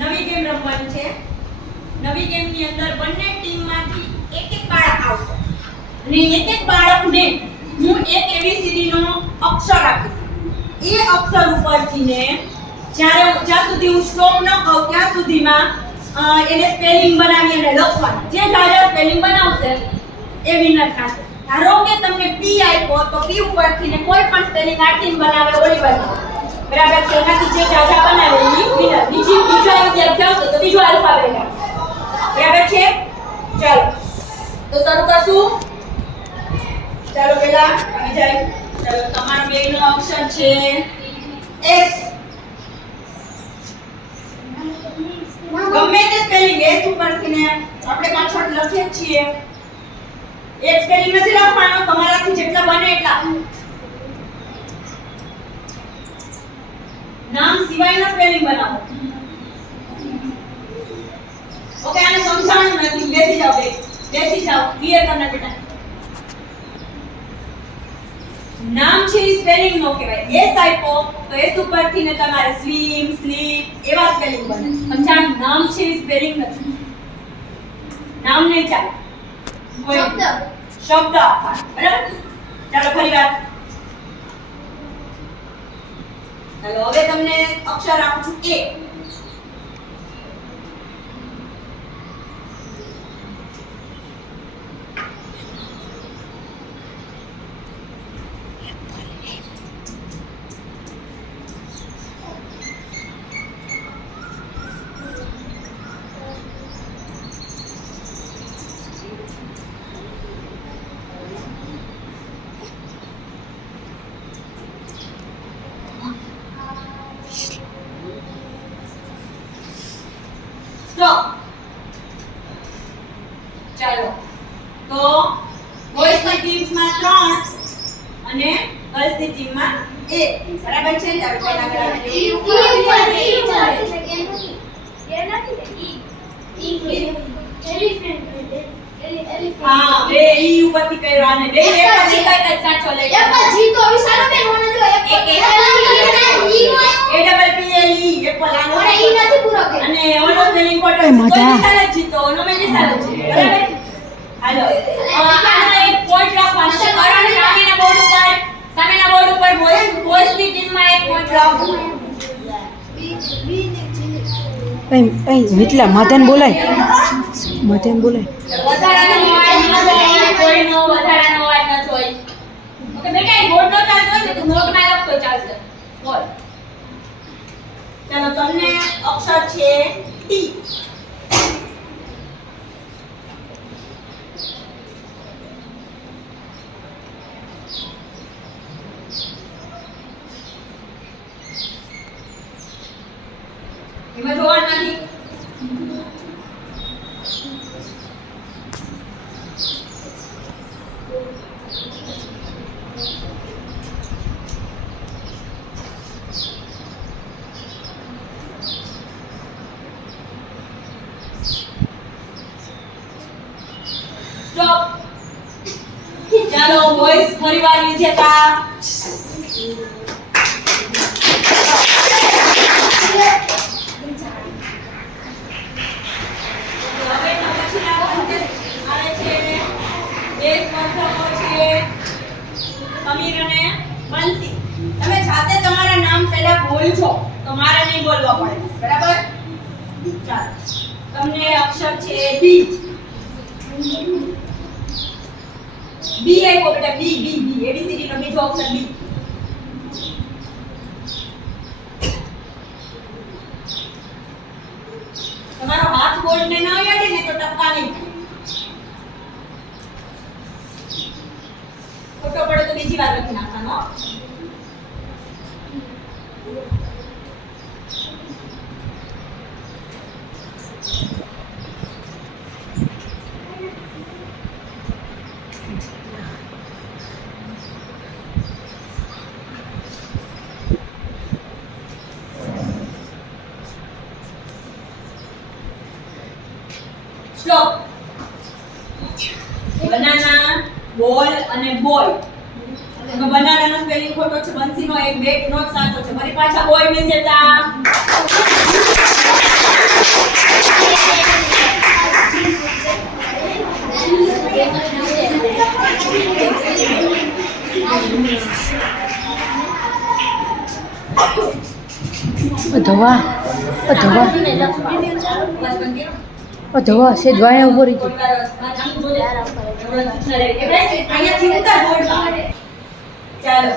નવી ગેમ રમવાની છે. નવી ગેમની અંદર બંને ટીમમાંથી એક એક બાળક આવશે અને એક એક બાળકને હું એક ABCD નો અક્ષર આપીશ. એ અક્ષર ઉપરથી ને જ્યાં સુધી હું સ્ટોપ ન કહું ત્યાં સુધીમાં એને સ્પેલિંગ બનાવી અને લખવાનું. જે જાજા સ્પેલિંગ બનાવશે એ વિનર થશે. ધારો કે તમને P આપ્યો તો P ઉપરથી ને કોઈ પણ સ્પેલિંગ આ ટીમ બનાવે ઓલી બનાવે. બરાબર છે. એમાંથી જે જાજા બનાવે એ વિનર. બીજો વિદ્યાર્થી આવશે તો બીજો આલ્ફાબેટ આવશે. બરાબર છે. ચાલો તો શરૂ કરશું. ચાલો પેલા આવી જાય. ચાલો તમારો બેનો અક્ષર છે S. ગમે તે સ્પેલિંગ S ઉપરથી ને આપણે પાછળ લખીએ છીએ. એક સ્પેલિંગ નથી લખવાનો, તમારાથી જેટલા બને એટલા. નામ સિવાયના સ્પેલિંગ બનાવો. ઓકે, આને સમજાવવાનું નથી. બેસી જાઓ, બેસી જાઓ. ક્લિયર કરના બેટા. નામ છે એ સ્પેલિંગ નો કહેવાય. S આપ્યો તો S ઉપરથી ને તમારે સ્લીમ, સ્લીપ એવા સ્પેલિંગ બને. સમજાણ? નામ છે એ સ્પેલિંગ નથી. નામ નહીં ચાલે. શબ્દ બરાબર. ચાલો ફરી વાર. ચાલો હવે તમને અક્ષર આપું છું A. ચાલો તો બોયઝ ની ટીમ્સમાં 3 અને ગર્લ્સ ની ટીમમાં 1. બરાબર છે. ચાલો પહેલા હા બે ઈ ઉપરથી કર્યો અને બે એક જ સાચો લે. જી તો હવે સારો બે હોને જો એક ડબલ પી એલ ઈ એક પલાનો ઓરે ઈ નથી પૂરો કર્યો અને ઓલો સ્પેલિંગ કોડ તો નિશાલ જ જીતો ઓનો મે નિશાલ જ જીતો. બરાબર. હાલો આનો એક પોઈન્ટ લખવાનો છે. કારણ સામેના બોર્ડ ઉપર બોયઝ ની ટીમમાં એક પોઈન્ટ લખો. મિથલા મધન બોલાય. મધન બોલાય. વધારાનો અવાજ ન જોઈએ. કોઈનો વધારાનો અવાજ ન જોઈએ. ઓકે બેટા, એ બોર્ડ નો ચાલતો હોય ને તો નોટ માં લખતો ચાલશે. બોલ. ચાલો તમને અક્ષર છે T. એમાં જોવાનું નથી. સ્ટોપ. ચાલો બોયઝ ફરીવાર વિજેતા. સમીર અને બંસી, તમે જાતે તમારા નામ પહેલા બોલજો તો મારે નહીં બોલવા પડે. બરાબર. ચાલો તમને અક્ષર છે B. B આપ્યો બેટા. B ABCD નો બીજો અક્ષર B. તમારો હાથ બોર્ડ ને ન અડે ને તો ટપકા નહીં. ખોટો પડે તો બીજી વાર લખી નાખવાનો. સ્ટોપ. બનાના, બોલ અને બોય. તો બનાનાનો સ્પેલિંગ ખોટો છે. બંસીનો એક બેટ નોટ સાચો છે. મારી પાછા બોય વિશેષતા. ધવા ધવા ધવા છે વાયા ઉભો રહી ગયો. અહીંયાથી ઉતાર બોર્ડમાં. ચાલો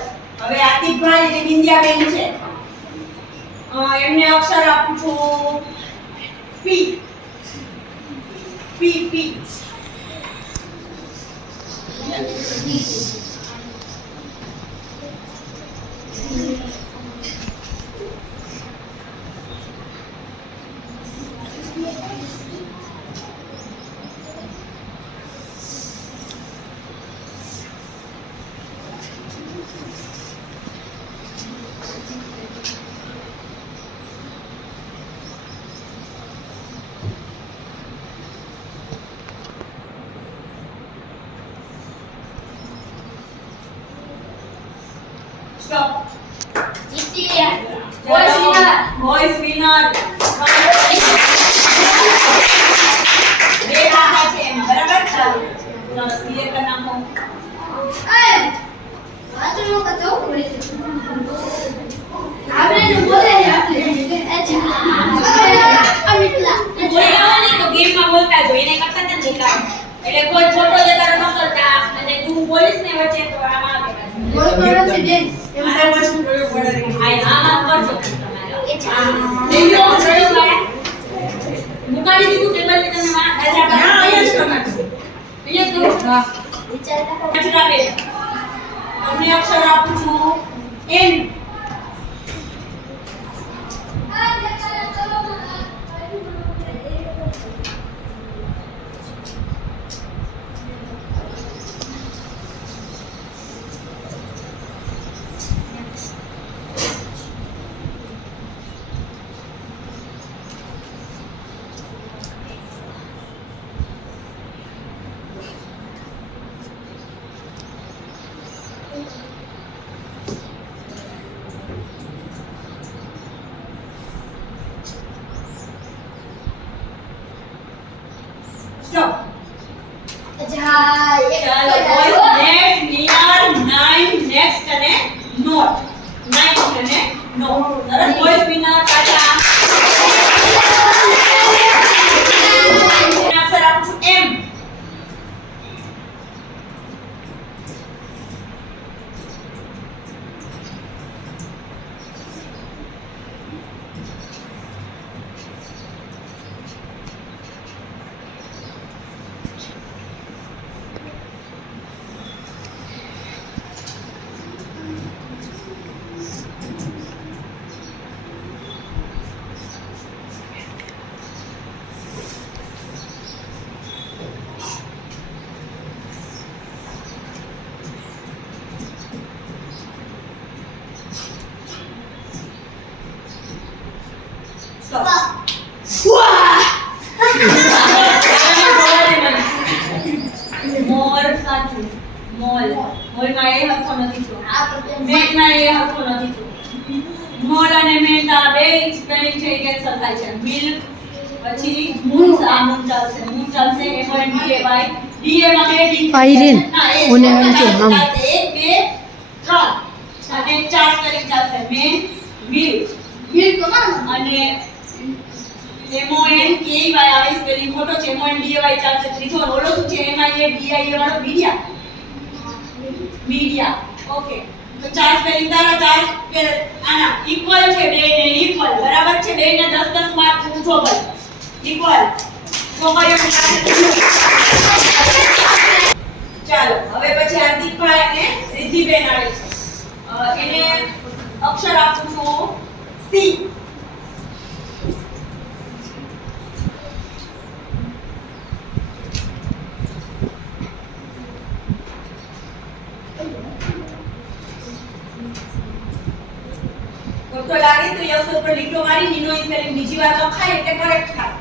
હવે આતિકભાઈ અને બિંદિયાબેન છે. એમને અક્ષર આપું છું પી. પી પી. Stop. Boys winner. બે આખા છે એમ બરાબર. ચાલો ક્લિયર કર નાખો. બોલવાની તો ગેમમાં બોલતા જો એને કરતા જ નથી કામ. એટલે કોઈ ફોટો દેખાડો ન કરતા અને તું બોલીશ ને વચ્ચે તો આમાં આવે. મારે વસ્તુ પ્રયોગ પડે. આમાં કરજો તમારે. લેજો પ્રયોગ કરે. મુકાડી દીધું ટેબલ ની તમે માં રાજા પર. હા અહીંયા જ કરનાખો. અહીંયા જ કરો. હા. અક્ષર આપે. તમને અક્ષર આપું છું એન. Stop. ચાલો boys next near nine next અને not nine અને no સરસ boys winner ટાટા. અક્ષર આપું છું M. Stop. મોર સાચું. મોલ. મોલમાં એ હરખો નથી તો. મેઘમાં એ હરખો નથી તો. મોલ અને મેઘના બે સ્પેલિંગ છે એ કેન્સલ થાય છે. મિલ્ક પછી મૂન ચાલશે. મૂન ચાલશે M-O-N-D-A-Y. D-A માં બે ડી. આઈરીન. ઓને એમ કે આમ. 1 2 3 અને 4 સ્પેલિંગ ચાલશે. મેન મિલ્ક અને MONKEY આવે સ્પેલિંગ ખોટો છે. MONDAY ચાલશે. ત્રીજો ઓલો શું છે MIADIA વાળો મીડિયા. મીડિયા. ઓકે તો ચાર સ્પેલિંગ તારા ચાર આના ઇક્વલ છે બે ને ઇક્વલ બરાબર છે. બે ને 10 10 માર્ક પૂછો ભાઈ. ઇક્વલ છોકરીઓ ચાલો હવે પછી હાર્દિકભાઈ અને રિદ્ધિબેન આવે છે. એને અક્ષર આપું છું સી. તો લાગે તો યસ ઉપર લીટો મારી નીનો સ્પેલિંગ બીજી વાર લખાય એટલે કરેક્ટ થાય.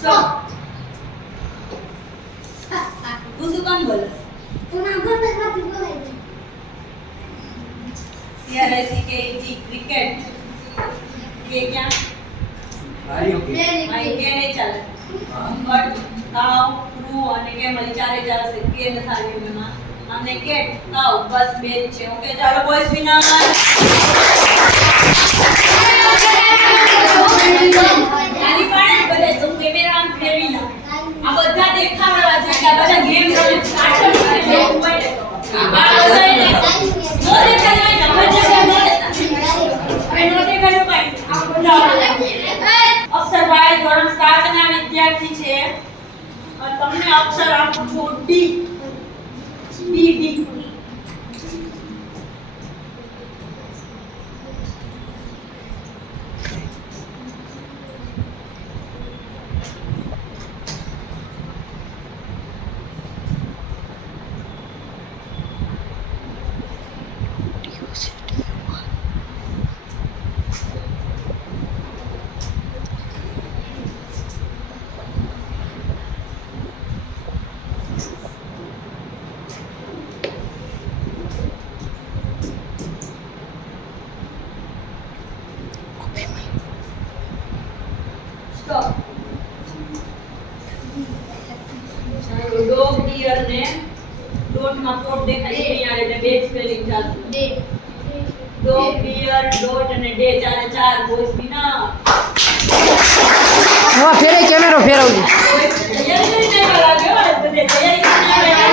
Stop. ગુસુ કોણ બોલે તું નામ કરતા બોલાય CRICKET ક્રિકેટ કે ક્યાં આઈ કે નહીં ચાલે બટ કાવ ક્રૂ અને કે મળી ચાલે ચાલશે કે ન થાય એમાં અમને કેટ કાવ બસ બે જ છે ઓકે ચાલો બોયસ વિનર નાની પાડે બધા તો કેમેરા આમ ફેરવી ના આ બધા દેખાડવા છે કે આ બધા ગેમ રમે પાછળ છે મોબાઈલ આ બધાને નો દેખાય ને બધા નો દેખાય હવે નો દેખાય ભાઈ આ બધા અક્ષરભાઈ ધોરણ 7 ના વિદ્યાર્થી છે અને તમને અક્ષર આપું છું D D D Stop. Dog, deer ને dot માં કોટ દેખાય છે યાર એટલે બે સ્પેલિંગ ચાલશે ડે dog, deer, dot અને day ચાલે ચાર બોયસ વિના હવે ફેરે કેમેરો ફેરવજો તૈયારી કરીને આવ્યા લાગે હો બધે તૈયારી કરીને આવ્યા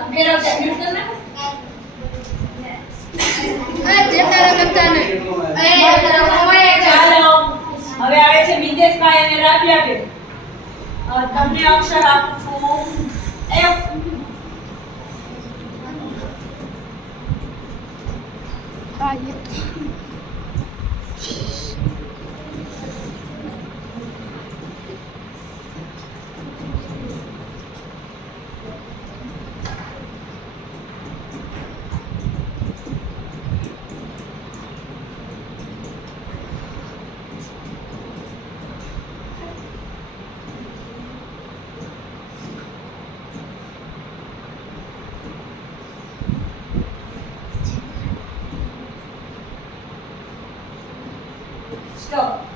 અગેરો કે મ્યુટ કર નાખ ચાલો હવે આવે છે મિતેશભાઈ અને રાબિયા બેન તમને અક્ષર આપું છું F Stop.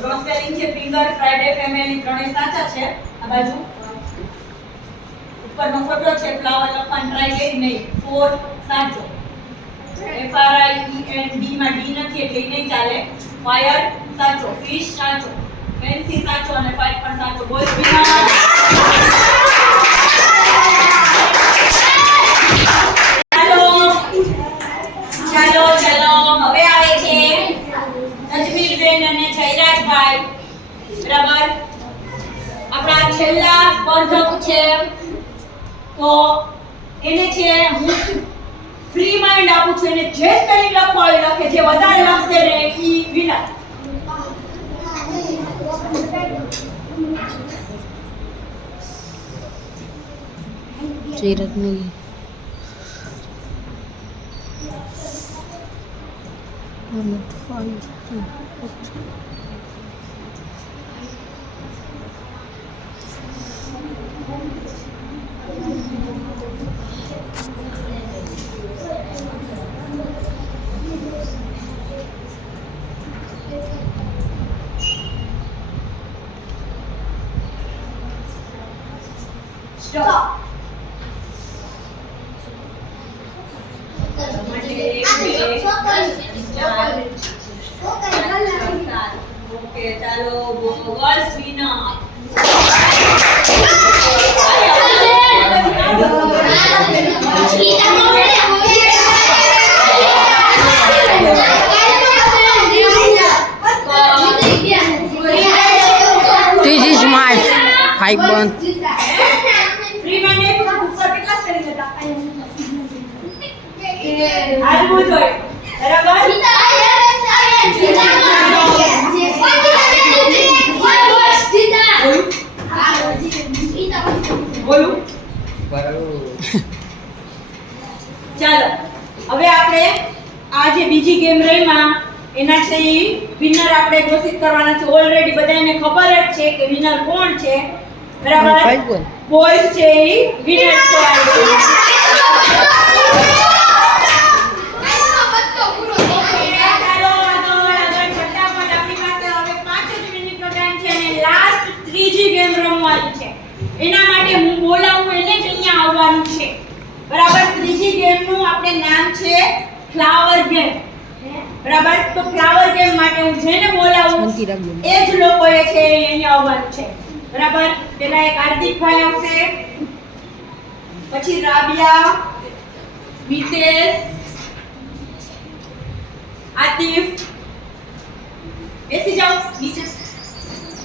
Cross spelling છે finger, Friday, family ત્રણેય સાચા છે આ બાજુ ઉપરનો ફોટો છે ફ્લાવર લખવાનું ટ્રાય કરી નહીં 4 સાચો FRIEND માં D નથી એટલે ઈ નહીં ચાલે ફાયર સાચો ફિશ સાચો ફેન્સી સાચો અને ફાઇટ પણ સાચો બોલ વિના ચાલો હવે આવે છે તજવીરબેન અને જયરાજભાઈ બરાબર આપણા છેલ્લા સ્પર્ધક છે તો એને છે હું ફ્રી માઇન્ડ આપું છું એને જે સ્પેલિંગ લખવા હોય લખે જે વધારે લખશે ને ઈ વિનર ચેરકની સ્ટોપ ઓકે ચાલો વર્ષ winner This is my icon. Free mind એક ઉપર કેટલા સ્પેલિંગ હતા હાલવું જોઈએ બરાબર બોલું ચાલો હવે આપણે આ જે બીજી ગેમ રહીમાં એના છે ઈ વિનર આપણે ઘોષિત કરવાના છે. ઓલરેડી બધાને ખબર જ છે કે વિનર કોણ છે. બરાબર, ભાઈબંધ. બોયઝ છે ઈ વિનર છે. ચાલો આગળ ફટાફટ. આપણી પાસે હવે 5 જ મિનિટનો ટાઈમ છે અને લાસ્ટ ત્રીજી ગેમ રમવાની છે. એના માટે હું બોલાવું એને જ અહીંયા આવવાનું છે. બરાબર, ત્રીજી ગેમનું આપણે નામ છે ફ્લાવર ગેમ. બરાબર, તો ફ્લાવર ગેમ માટે હું જેને બોલાવું શાંતિ રાખજો. એ જ લોકોએ છે એ અહીંયા આવવાનું છે. બરાબર, પહેલા એક હાર્દિકભાઈ આવશે, પછી રાબિયા, મિતેશ, આતિફ. બેસી જાઓ નીચે.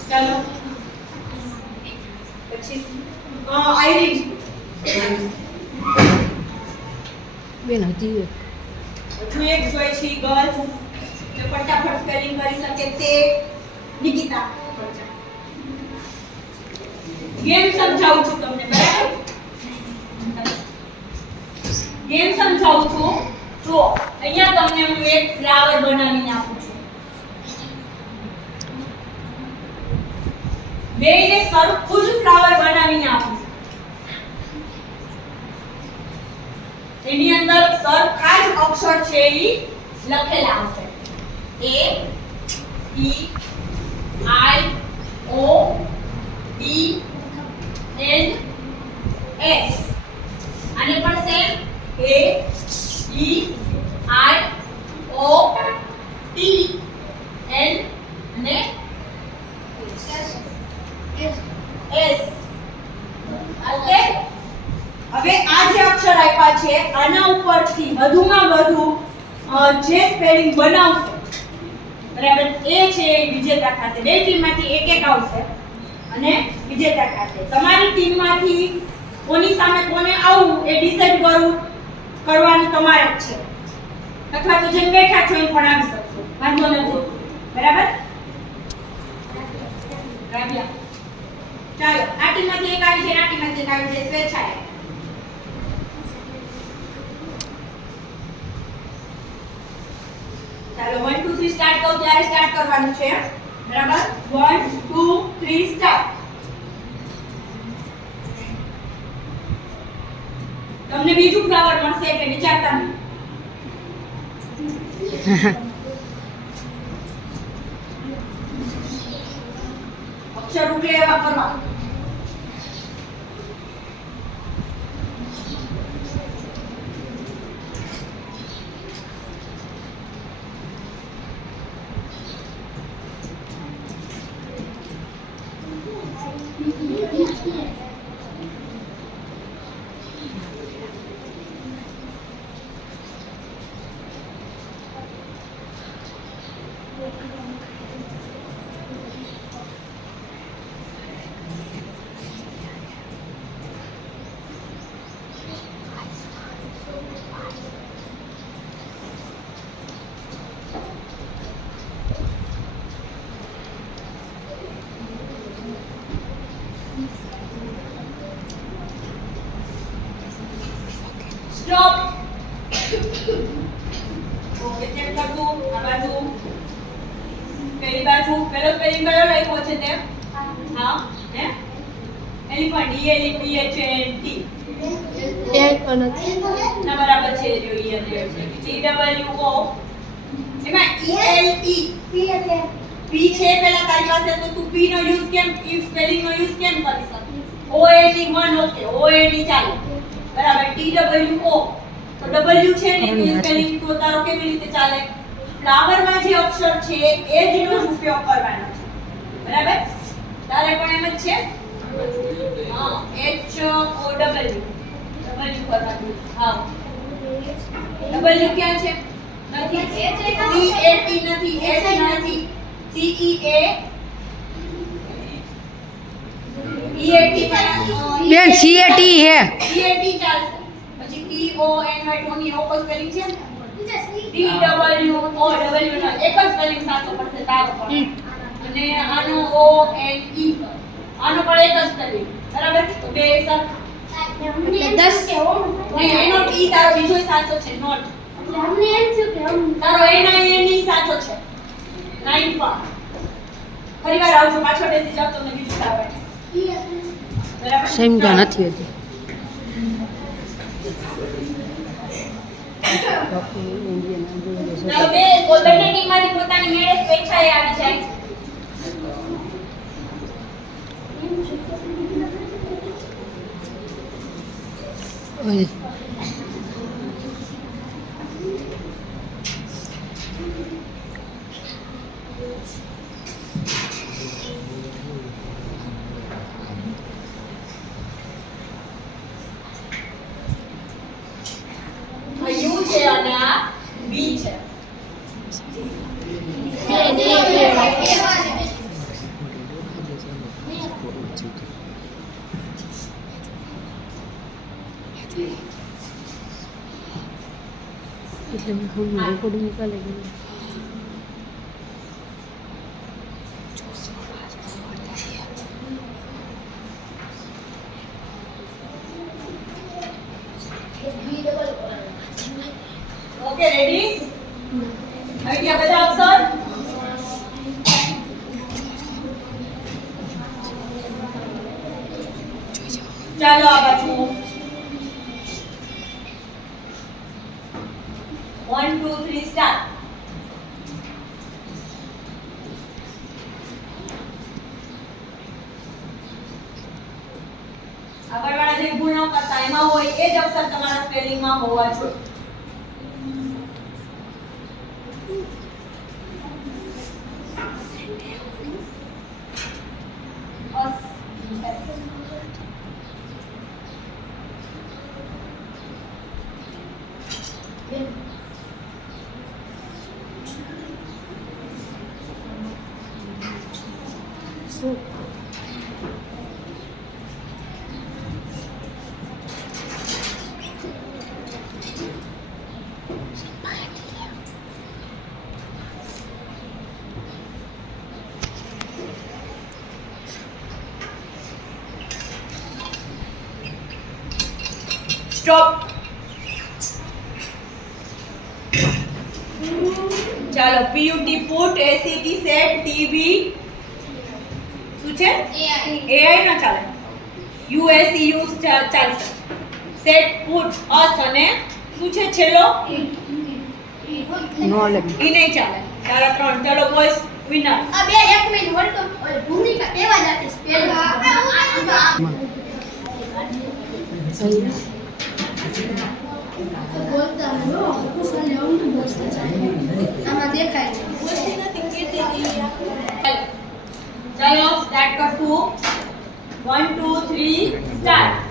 ચાલો, પછી આઈરિન. બેન હજી હજુ એક જોઈ છે ગર્લ્સ જે ફટાફટ સ્પેલિંગ કરી શકે તે નિકિતા. ગેમ સમજાવું છું તમને. બરાબર, ગેમ સમજાવું છું. જો અહીંયા તમને હું એક ફ્લાવર બનાવીને આપું છું. બેયને સરખું જ ફ્લાવર બનાવીને આપું છું. એની અંદર સરખા જ અક્ષર છે ઈ લખેલા હશે. A E I O D N S. આને પણ same A E I O T N અને S. ઓકે, હવે આ જે અક્ષર આપ્યા છે આના ઉપરથી વધુમાં વધુ જે સ્પેલિંગ બનાવશે, બરાબર, એ છે વિજેતા થશે. બે ટીમમાંથી એક એક આવશે અને વિજેતા થશે. તમારી ટીમમાંથી કોની સામે કોને આવવું એ ડિસાઈડ કરવાનું તમારે જ છે. અથવા તો જેમ બેઠા છો એમ પણ આવી શકશો, વાંધો નથી. બરાબર, રાબિયા, ચાલો આ ટીમમાંથી એક આવી છે, આ ટીમમાંથી એક આવી છે સ્વેચ્છાએ. ચાલો 1 2 3 સ્ટાર્ટ કરો. ત્યારે સ્ટાર્ટ કરવાનું છે. બરાબર, 1 2 3 સ્ટાર્ટ. તમને બીજું ફ્લાવર મળશે એટલે વિચારતા નહીં. અક્ષર ઉકળે એવા કરવા. સ્ટોપ. ઓકે, ચેક કરજો. આ બાજુ પેલી બાજુ પેલો સ્પેલિંગ કયો લખ્યો છે તે? હા, હે elephant. E L E P H A N T. ના, બરાબર છે. જો E અંદર છે. T W O. એમાં E L E P છે પેલા તારી પાસે, તો તું P નો યુઝ કેમ, P સ્પેલિંગ નો યુઝ કેમ કરી શકીશ? O A D 1. Okay, O A D ચાલે. બરાબર, T W O. તો W છે ને એ સ્પેલિંગ તો તારો કેવી રીતે ચાલે? ફ્લાવર માં જે અક્ષર છે એ જ નો ઉપયોગ કરવાનો છે. બરાબર, તારે પણ એમ જ છે. હા, H O W કરવાનું. હા, W ક્યાં છે? નથી. C A T નથી, H નથી. C E A EAT બેન CAT હે. EAT ચાલશે. પછી TONY ટોની નો કોઈ સ્પેલિંગ છે? TWO નો એક જ સ્પેલિંગ સાચો પડશે તારો પણ. અને આનો ONE આનો પણ એક જ સ્પેલિંગ. બરાબર, તો બે સર 10 છે. એનો T તારો બીજો સાચો છે, નોટ. અમને એમ થયું કે તારો એની સાચો છે 9 પણ ફરીવાર આવજો પાછળ બેસી જાવ તમને બીજું આવડે બરાબર સમજા નથી હતી ચાલો બે બંને ટીમમાંથી પોતાની મેળે સ્વેચ્છાએ આવી જાય ઓય યુ છે અને આ બી છે એટલે હું ફોનમાં રેકોર્ડિંગ નીકાળી ગયું ઓકે રેડી આવી ગયા બધા અક્ષર ચાલો આ બાજુ 1 2 3 સ્ટાર્ટ આગળવાળા જે ભૂલ ન કરતા એમાં હોય એ જ અક્ષર તમારા સ્પેલિંગમાં હોવા જોઈએ શું સ્ટોપ ચાલો પીયુટી પુટ એસીટી સેટ ટીવી શું છે એઆઈ ના ચાલે યુએસઈ યુઝ ચાલશે સેટ પુટ અસ અને શું છે છેલ્લો નો લે ઈ નહીં ચાલે ચાલો 3 ચાલો બોયસ વિનર આ બે એક મિનિટ વળતો ભૂમિકા કેવા જાતી સ્પેલિંગ બોલતા નો કુશલ એવું બોલતા જાય આમાં દેખાય છે બોલતી નથી કીધી ચાલો સ્ટાર્ટ કરશું 1 2 3 સ્ટાર્ટ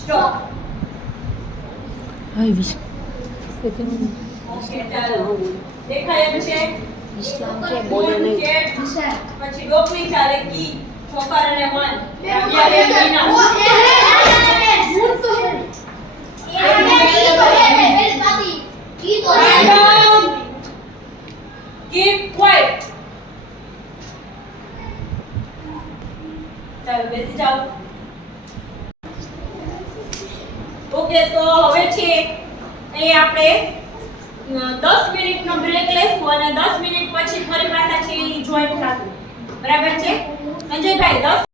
સ્ટોપ હાય વિશ ઓકે ચાલો દેખાય એમ છે ઇસ્લામ કે બોલે નહીં વિશાલ પછી ડોકની ચાલે કી ચોકાર અને મન અગિયાર એમ વિના ભૂલ તો હે ઈ તો હે કીપ ક્વાઇટ ચાલો બેસી જાઓ ઓકે તો હવે છે એ આપણે 10 મિનિટનો બ્રેક લેશું અને 10 મિનિટ પછી ફરી પાછા છે જોઈન થશું બરાબર છે સંજયભાઈ 10